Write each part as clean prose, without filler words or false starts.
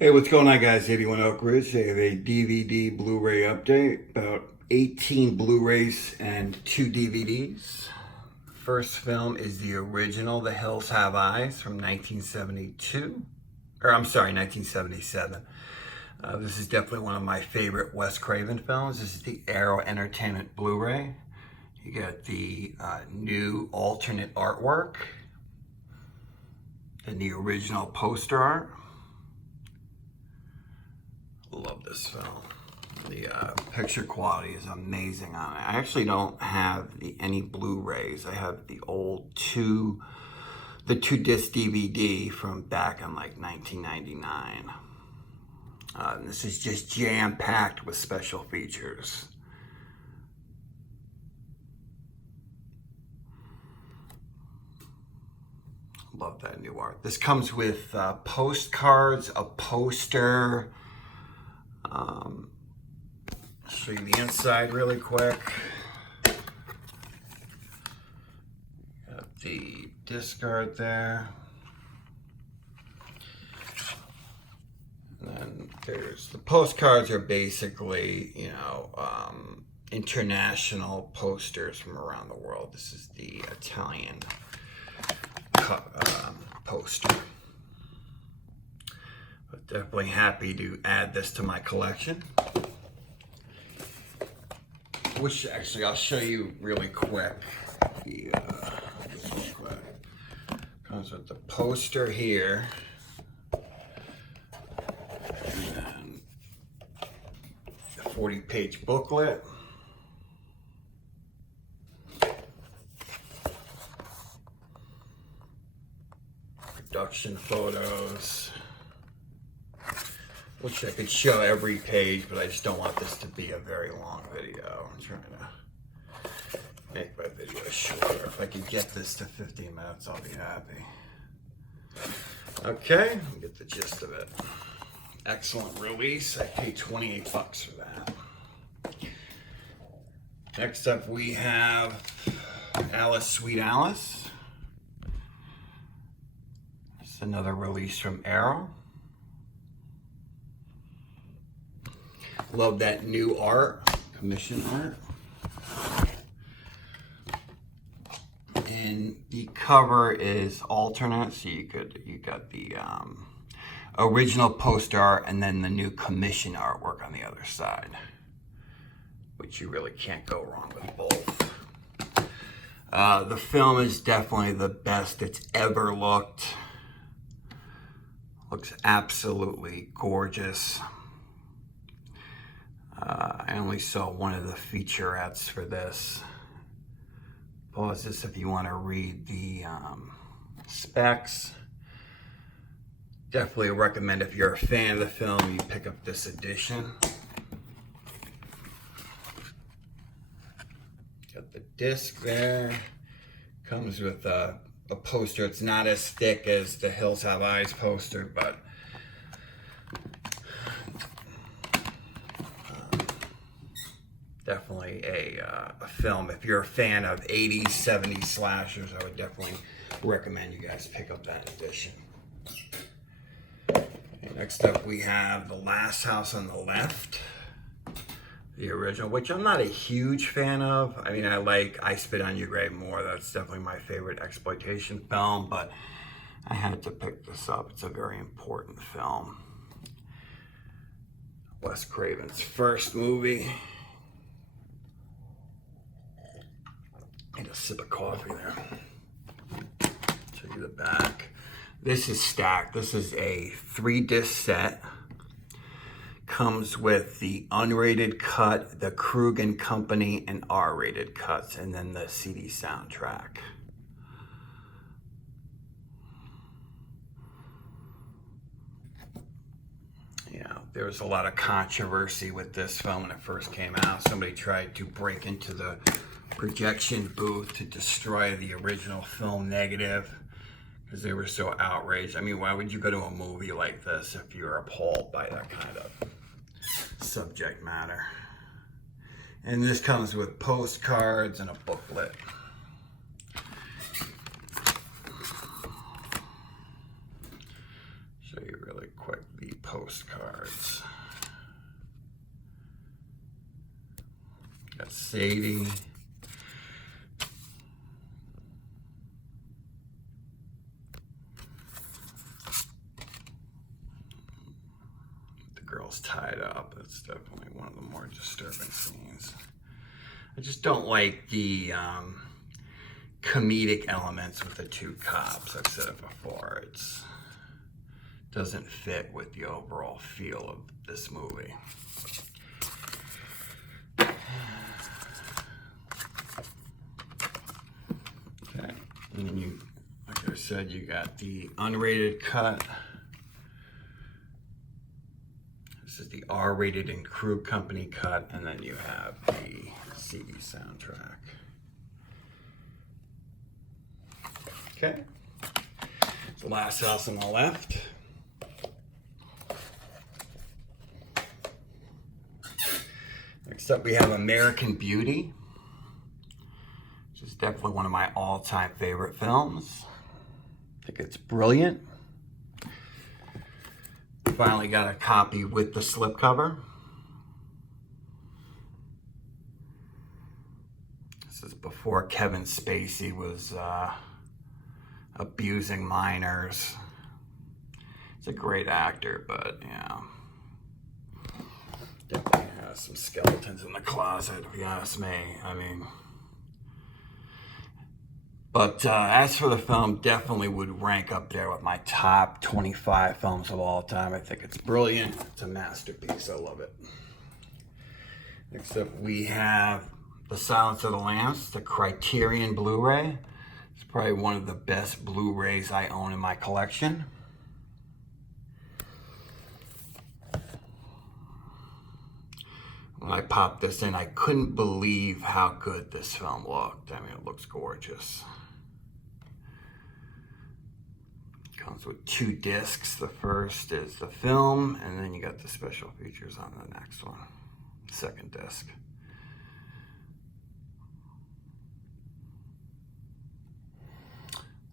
Hey, what's going on, guys? 81 Oak Ridge. I have a DVD Blu Ray update. About 18 Blu Rays and 2 DVDs. First film is the original The Hills Have Eyes from 1972. Or, I'm sorry, 1977. This is definitely one of my favorite Wes Craven films. This is the Arrow Entertainment Blu Ray. You get the new alternate artwork and the original poster art. Love this film. The picture quality is amazing on it. I actually don't have any Blu-rays. I have the two disc DVD from back in like 1999. This is just jam-packed with special features. Love that new art. This comes with postcards, a poster. Show you the inside really quick. Got the disc art there. And then there's the postcards are basically, international posters from around the world. This is the Italian poster. But definitely happy to add this to my collection. Which actually I'll show you really quick. Comes with the poster here. And then the 40-page booklet. Production photos. Wish I could show every page, but I just don't want this to be a very long video. I'm trying to make my video shorter. If I can get this to 15 minutes, I'll be happy. Okay, get the gist of it. Excellent release. I paid 28 bucks for that. Next up we have Alice, Sweet Alice. It's another release from Arrow. Love that new art, commission art. And the cover is alternate, so you got the original poster art and then the new commission artwork on the other side, which you really can't go wrong with both. The film is definitely the best it's ever looked. Looks absolutely gorgeous. I only saw one of the featurettes for this. Pause this if you want to read the specs. Definitely recommend if you're a fan of the film, you pick up this edition. Got the disc there. Comes with a poster. It's not as thick as the Hills Have Eyes poster, but definitely a film. If you're a fan of 80s, 70s slashers, I would definitely recommend you guys pick up that edition. And next up we have The Last House on the Left, the original, which I'm not a huge fan of. I mean, I like I Spit on Your Grave more. That's definitely my favorite exploitation film, but I had to pick this up. It's a very important film. Wes Craven's first movie. Need a sip of coffee there. Show you the back. This is stacked. This is a 3-disc set. Comes with the unrated cut, the Krug and Company, and R-rated cuts, and then the CD soundtrack. There was a lot of controversy with this film when it first came out. Somebody tried to break into the projection booth to destroy the original film negative because they were so outraged. I mean, why would you go to a movie like this if you're appalled by that kind of subject matter? And this comes with postcards and a booklet. Show you really really quick the postcards. Got Sadie. The girl's tied up. That's definitely one of the more disturbing scenes. I just don't like the comedic elements with the two cops. I've said it before. It doesn't fit with the overall feel of this movie. Okay, and then you, like I said, you got the unrated cut. This is the R-rated and Crew Company cut, and then you have the CD soundtrack. Okay, it's the last house on the left. Next up, we have American Beauty, which is definitely one of my all-time favorite films. I think it's brilliant. Finally got a copy with the slipcover. This is before Kevin Spacey was abusing minors. He's a great actor, but yeah, definitely has some skeletons in the closet, if you ask me. I mean, but as for the film, definitely would rank up there with my top 25 films of all time. I think it's brilliant. It's a masterpiece. I love it. Next up, we have The Silence of the Lambs, the Criterion Blu Ray. It's probably one of the best Blu Rays I own in my collection. When I popped this in, I couldn't believe how good this film looked. I mean, it looks gorgeous. Comes with 2 discs. The first is the film, and then you got the special features on the next one, second disc.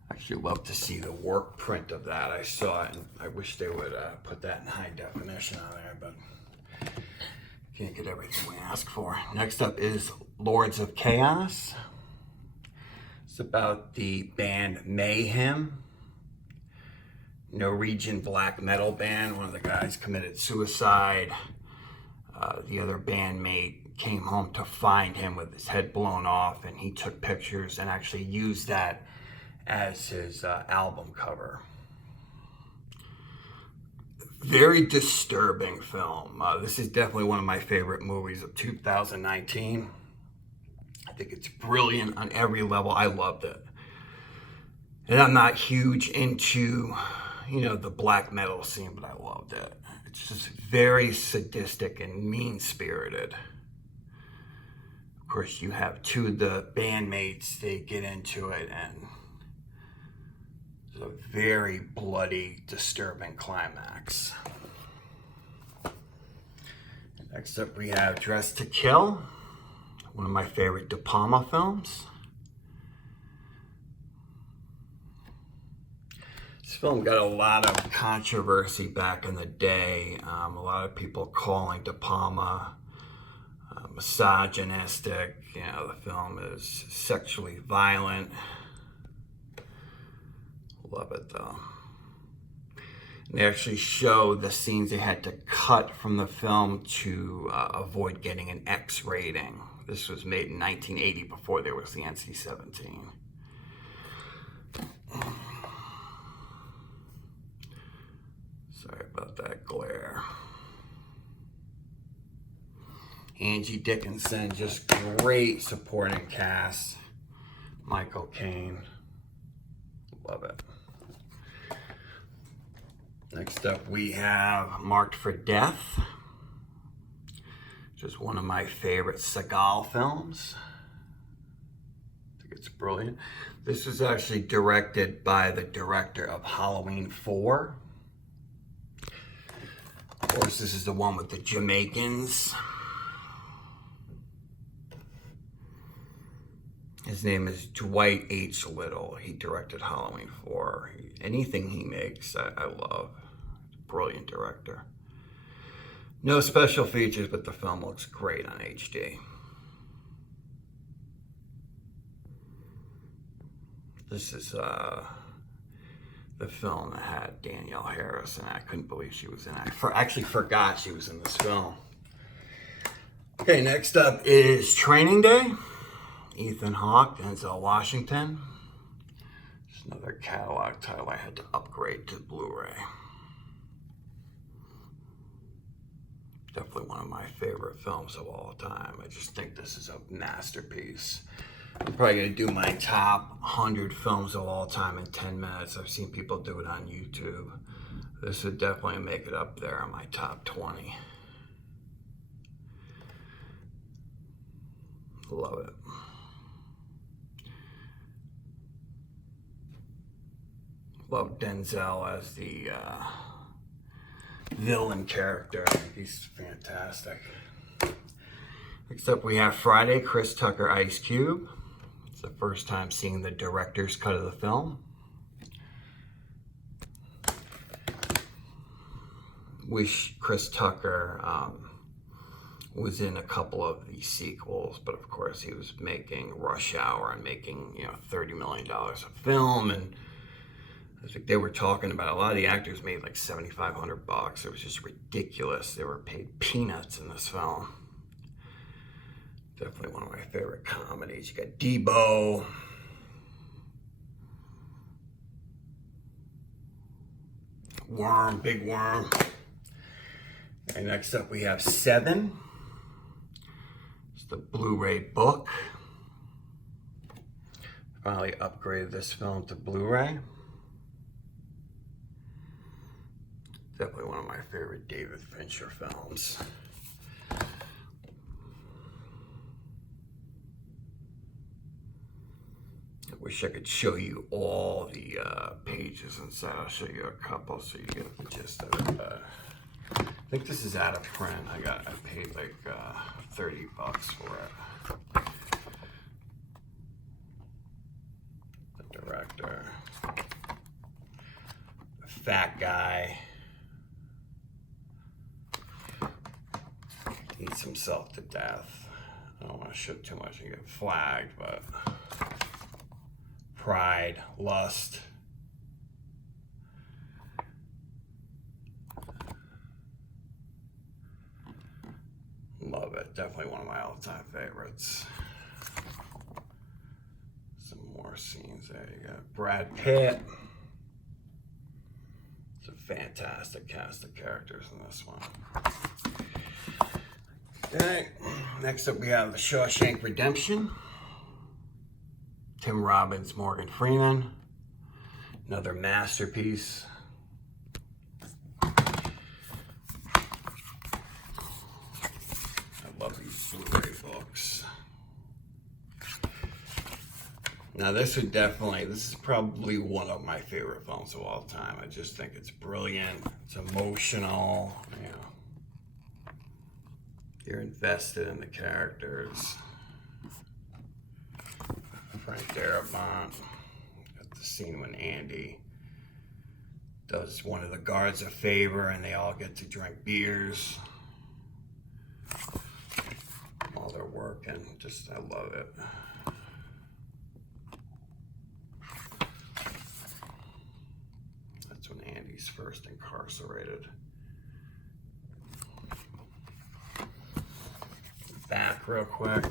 I actually love to see the work print of that. I saw it, and I wish they would put that in high definition on there, but can't get everything we ask for. Next up is Lords of Chaos. It's about the band Mayhem, Norwegian black metal band. One of the guys committed suicide. The other bandmate came home to find him with his head blown off, and he took pictures and actually used that as his album cover. Very disturbing film. This is definitely one of my favorite movies of 2019. I think it's brilliant on every level. I loved it. And I'm not huge into, the black metal scene, but I loved it. It's just very sadistic and mean-spirited. Of course, you have 2 of the bandmates, they get into it, and it's a very bloody, disturbing climax. Next up, we have Dressed to Kill, one of my favorite De Palma films. This film got a lot of controversy back in the day. A lot of people calling De Palma misogynistic. The film is sexually violent. Love it though. And they actually show the scenes they had to cut from the film to avoid getting an X rating. This was made in 1980 before there was the NC-17. Sorry about that glare. Angie Dickinson, just great supporting cast. Michael Caine, love it. Next up, we have Marked for Death, which is one of my favorite Seagal films. I think it's brilliant. This was actually directed by the director of Halloween 4. Of course, this is the one with the Jamaicans. His name is Dwight H. Little. He directed Halloween 4. Anything he makes, I love. It's brilliant. brilliant director. No special features, but the film looks great on HD. This is the film that had Danielle Harris, and I couldn't believe she was in it. I actually forgot she was in this film. Okay, next up is Training Day. Ethan Hawke, Denzel Washington. It's another catalog title I had to upgrade to Blu Ray. Definitely one of my favorite films of all time. I just think this is a masterpiece. I'm probably going to do my top 100 films of all time in 10 minutes. I've seen people do it on YouTube. This would definitely make it up there on my top 20. Love it. Love Denzel as the villain character. He's fantastic. Next up we have Friday, Chris Tucker, Ice Cube. It's the first time seeing the director's cut of the film. Wish Chris Tucker was in a couple of the sequels, but of course he was making Rush Hour and making, $30 million of film, and I think they were talking about a lot of the actors made like $7,500. It was just ridiculous. They were paid peanuts in this film. Definitely one of my favorite comedies. You got Debo. Worm, Big Worm. And next up we have Seven. It's the Blu Ray book. Finally upgraded this film to Blu Ray. Definitely one of my favorite David Fincher films. I wish I could show you all the pages inside. I'll show you a couple so you get the gist of it. I think this is out of print. I paid like $30 for it. The director. The fat guy. Eats himself to death. I don't want to show too much and get flagged, but Pride, Lust. Love it. Definitely one of my all-time favorites. Some more scenes there. You got Brad Pitt. It's a fantastic cast of characters in this one. Okay, next up we have The Shawshank Redemption. Tim Robbins, Morgan Freeman. Another masterpiece. I love these Blu Ray books. Now this is probably one of my favorite films of all time. I just think it's brilliant. It's emotional, You're invested in the characters. Frank Darabont. Got the scene when Andy does one of the guards a favor and they all get to drink beers while they're working. I love it. That's when Andy's first incarcerated. Back real quick.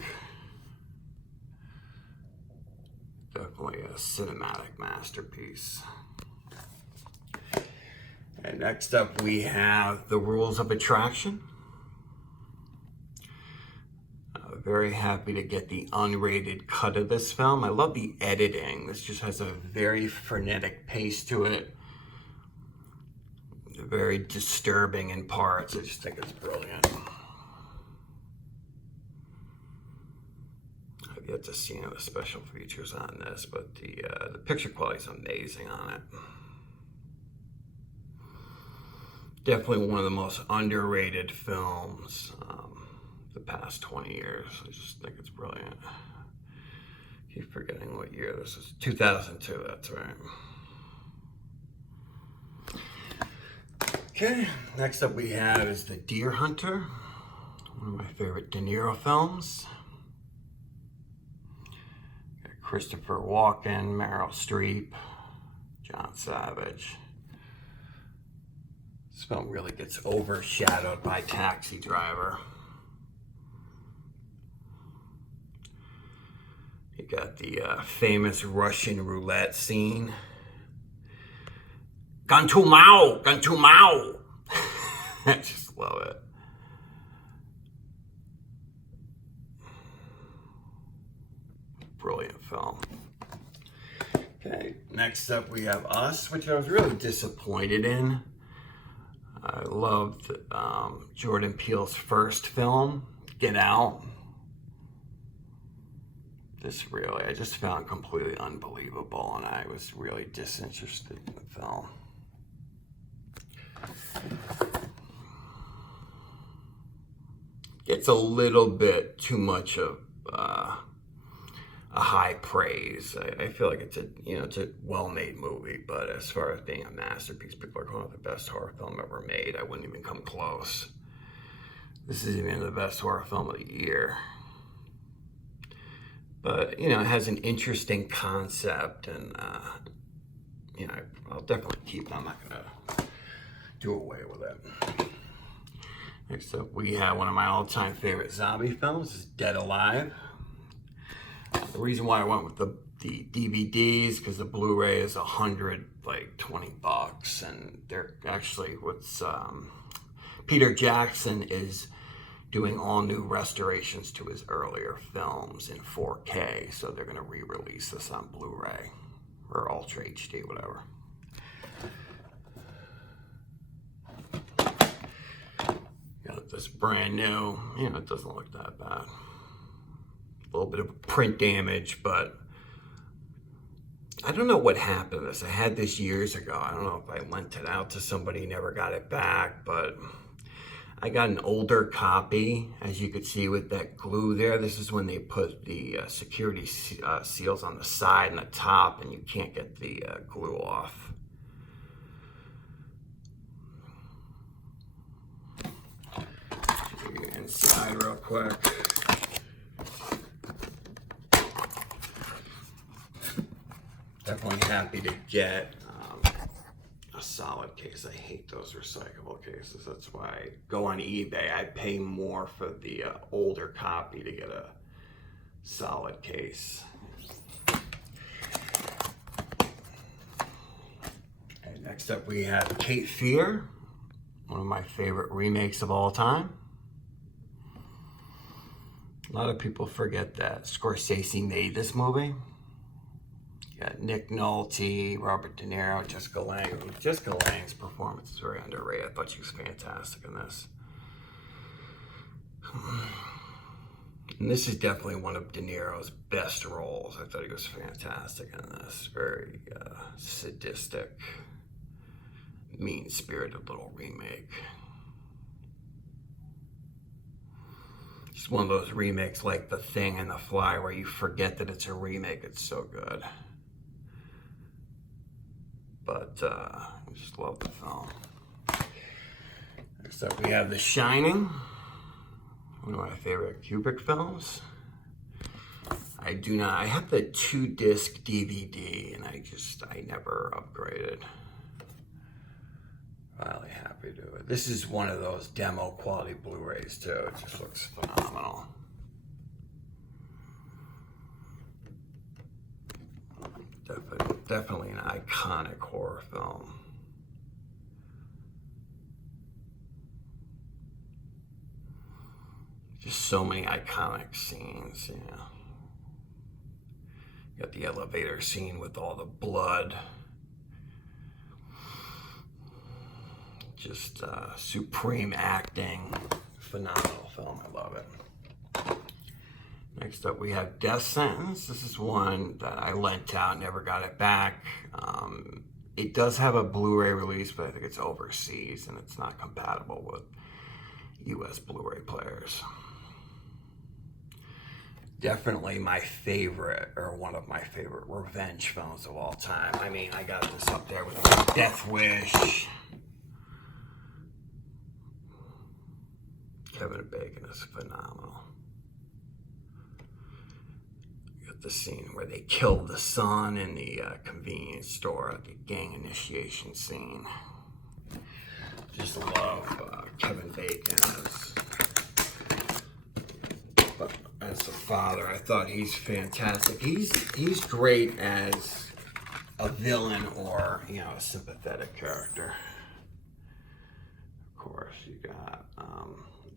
Definitely a cinematic masterpiece. And next up we have The Rules of Attraction. Very happy to get the unrated cut of this film. I love the editing. This just has a very frenetic pace to it. Very disturbing in parts. I just think it's brilliant. I've yet to see any of the special features on this, but the picture quality is amazing on it. Definitely one of the most underrated films the past 20 years. I just think it's brilliant. Keep forgetting what year this is. 2002, that's right. Okay, next up we have is The Deer Hunter, one of my favorite De Niro films. Got Christopher Walken, Meryl Streep, John Savage. This film really gets overshadowed by Taxi Driver. You got the famous Russian roulette scene. Gun to Mao! Gun to Mao! I just love it. Brilliant film. Okay, next up we have Us, which I was really disappointed in. I loved Jordan Peele's first film, Get Out. This really, I just found completely unbelievable, and I was really disinterested in the film. It's a little bit too much of a high praise. I feel like it's a well-made movie, but as far as being a masterpiece, people are calling it the best horror film ever made. I wouldn't even come close. This isn't even the best horror film of the year. But, it has an interesting concept, and, I'll definitely keep it. I'm not going to do away with it. Next up, we have one of my all-time favorite zombie films, is Dead Alive. The reason why I went with the DVDs, because the Blu Ray is $120, and they're actually Peter Jackson is doing all new restorations to his earlier films in 4K, so they're going to re-release this on Blu Ray or Ultra HD, whatever. Got this brand new, it doesn't look that bad. A little bit of print damage, but I don't know what happened to this. I had this years ago. I don't know if I lent it out to somebody, never got it back, but I got an older copy, as you could see with that glue there. This is when they put the security seals on the side and the top, and you can't get the glue off. Inside real quick. Definitely happy to get a solid case. I hate those recyclable cases. That's why I go on eBay. I pay more for the older copy to get a solid case. And next up we have Cape Fear, one of my favorite remakes of all time. A lot of people forget that Scorsese made this movie. You got Nick Nolte, Robert De Niro, Jessica Lange. Jessica Lange's performance is very underrated. I thought she was fantastic in this. And this is definitely one of De Niro's best roles. I thought he was fantastic in this. Very sadistic, mean-spirited little remake. It's one of those remakes like The Thing and The Fly where you forget that it's a remake. It's so good. But I just love the film. Next up we have The Shining, one of my favorite Kubrick films. I have the 2-disc DVD, and I never upgraded. Finally happy to do it. This is one of those demo quality Blu-rays too. It just looks phenomenal. Definitely an iconic horror film. Just so many iconic scenes, You got the elevator scene with all the blood. Just supreme acting. Phenomenal film. I love it. Next up we have Death Sentence. This is one that I lent out, never got it back. It does have a Blu-ray release, but I think it's overseas and it's not compatible with US Blu-ray players. Definitely my favorite, or one of my favorite revenge films of all time. I mean, I got this up there with Death Wish. Kevin Bacon is phenomenal. You got the scene where they killed the son in the convenience store, the gang initiation scene. Just love Kevin Bacon as the father. I thought he's fantastic. He's great as a villain or, you know, a sympathetic character. Of course, you got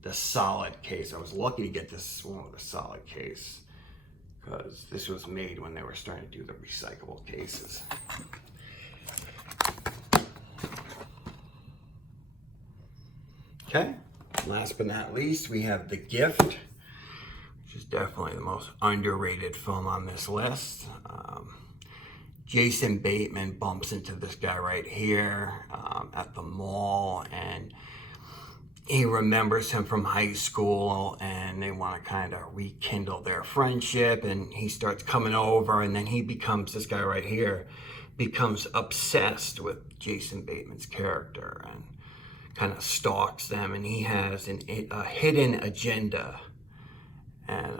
the solid case. I was lucky to get this one with a solid case because this was made when they were starting to do the recyclable cases. Okay, last but not least, we have The Gift, which is definitely the most underrated film on this list. Jason Bateman bumps into this guy right here at the mall, and he remembers him from high school, and they want to kind of rekindle their friendship, and he starts coming over, and then he becomes, this guy right here, becomes obsessed with Jason Bateman's character, and kind of stalks them, and he has a hidden agenda, and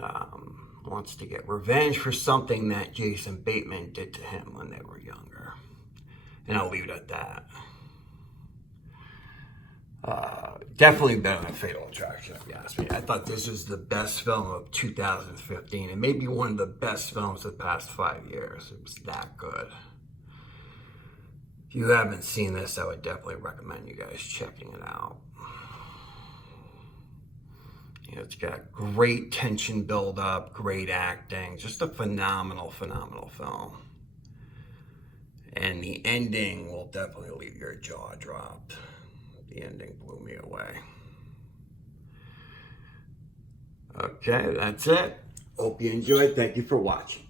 wants to get revenge for something that Jason Bateman did to him when they were younger. And I'll leave it at that. Definitely better than Fatal Attraction, if you ask me. I thought this was the best film of 2015, and maybe one of the best films of the past 5 years. It was that good. If you haven't seen this, I would definitely recommend you guys checking it out. You know, it's got great tension build-up, great acting, just a phenomenal, phenomenal film. And the ending will definitely leave your jaw dropped. The ending blew me away. Okay, that's it. Hope you enjoyed. Thank you for watching.